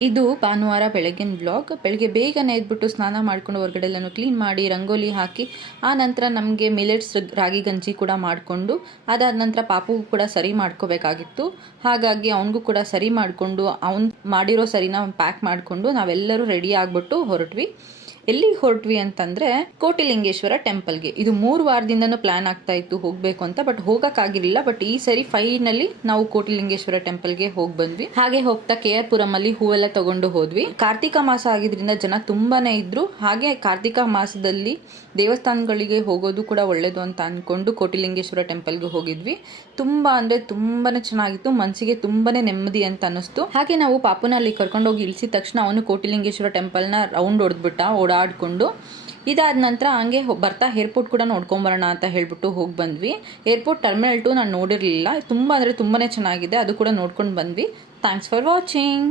ಇದು ಭಾನುವಾರ ಬೆಳಗ್ಗಿನ ವ್ಲಾಗ್. ಬೆಳಗ್ಗೆ ಬೇಗನೆ ಎದ್ಬಿಟ್ಟು ಸ್ನಾನ ಮಾಡಿಕೊಂಡು ಹೊರಗಡೆ ಎಲ್ಲನೂ ಕ್ಲೀನ್ ಮಾಡಿ ರಂಗೋಲಿ ಹಾಕಿ ಆ ನಂತರ ನಮಗೆ ಮಿಲೆಟ್ಸ್ ರಾಗಿ ಗಂಜಿ ಕೂಡ ಮಾಡಿಕೊಂಡು ಅದಾದ ನಂತರ ಪಾಪುಗೂ ಕೂಡ ಸರಿ ಮಾಡ್ಕೋಬೇಕಾಗಿತ್ತು. ಹಾಗಾಗಿ ಅವನಿಗೂ ಕೂಡ ಸರಿ ಮಾಡಿಕೊಂಡು ಅವ್ನು ಮಾಡಿರೋ ಸರಿನ ಪ್ಯಾಕ್ ಮಾಡಿಕೊಂಡು ನಾವೆಲ್ಲರೂ ರೆಡಿ ಆಗಿಬಿಟ್ಟು ಹೊರಟ್ವಿ. ಎಲ್ಲಿಗೆ ಹೊರಟ್ವಿ ಅಂತಂದರೆ ಕೋಟಿಲಿಂಗೇಶ್ವರ ಟೆಂಪಲ್ಗೆ. ಇದು 3 ವಾರದಿಂದನೂ ಪ್ಲ್ಯಾನ್ ಆಗ್ತಾ ಇತ್ತು ಹೋಗಬೇಕು ಅಂತ, ಬಟ್ ಹೋಗೋಕ್ಕಾಗಿರಲಿಲ್ಲ. ಬಟ್ ಈ ಸರಿ ಫೈನಲಿ ನಾವು ಕೋಟಿಲಿಂಗೇಶ್ವರ ಟೆಂಪಲ್ಗೆ ಹೋಗಿ ಬಂದ್ವಿ. ಹಾಗೆ ಹೋಗ್ತಾ KR ಪುರಮಲ್ಲಿ ಹೂವೆಲ್ಲ ತಗೊಂಡು ಹೋದ್ವಿ. ಕಾರ್ತಿಕ ಮಾಸ ಆಗಿದ್ರಿಂದ ಜನ ತುಂಬಾನೇ ಇದ್ರು. ಹಾಗೆ ಕಾರ್ತಿಕ ಮಾಸದಲ್ಲಿ ದೇವಸ್ಥಾನಗಳಿಗೆ ಹೋಗೋದು ಕೂಡ ಒಳ್ಳೇದು ಅಂತ ಅಂದ್ಕೊಂಡು ಕೋಟಿಲಿಂಗೇಶ್ವರ ಟೆಂಪಲ್ಗೆ ಹೋಗಿದ್ವಿ. ಅಂದರೆ ತುಂಬಾನೇ ಚೆನ್ನಾಗಿತ್ತು. ಮನಸ್ಸಿಗೆ ತುಂಬಾನೇ ನೆಮ್ಮದಿ ಅಂತ ಅನ್ನಿಸ್ತು. ಹಾಗೆ ನಾವು ಪಾಪುನಲ್ಲಿ ಕರ್ಕೊಂಡೋಗಿ ಇಳಿಸಿದ ತಕ್ಷಣ ಅವನು ಕೋಟಿಲಿಂಗೇಶ್ವರ ಟೆಂಪಲ್ನ ರೌಂಡ್ ಹೊಡೆದ್ಬಿಟ್ಟ ಓಡಾಡಿಕೊಂಡು. ಇದಾದ ನಂತರ ಹಂಗೆ ಬರ್ತಾ ಏರ್ಪೋರ್ಟ್ ಕೂಡ ನೋಡ್ಕೊಂಬರೋಣ ಅಂತ ಹೇಳ್ಬಿಟ್ಟು ಹೋಗಿ ಬಂದ್ವಿ. ಏರ್ಪೋರ್ಟ್ ಟರ್ಮಿನಲ್ 2 ನಾನು ನೋಡಿರಲಿಲ್ಲ. ತುಂಬಾ ಚೆನ್ನಾಗಿದೆ, ಅದು ಕೂಡ ನೋಡ್ಕೊಂಡು ಬಂದ್ವಿ. Thanks for watching.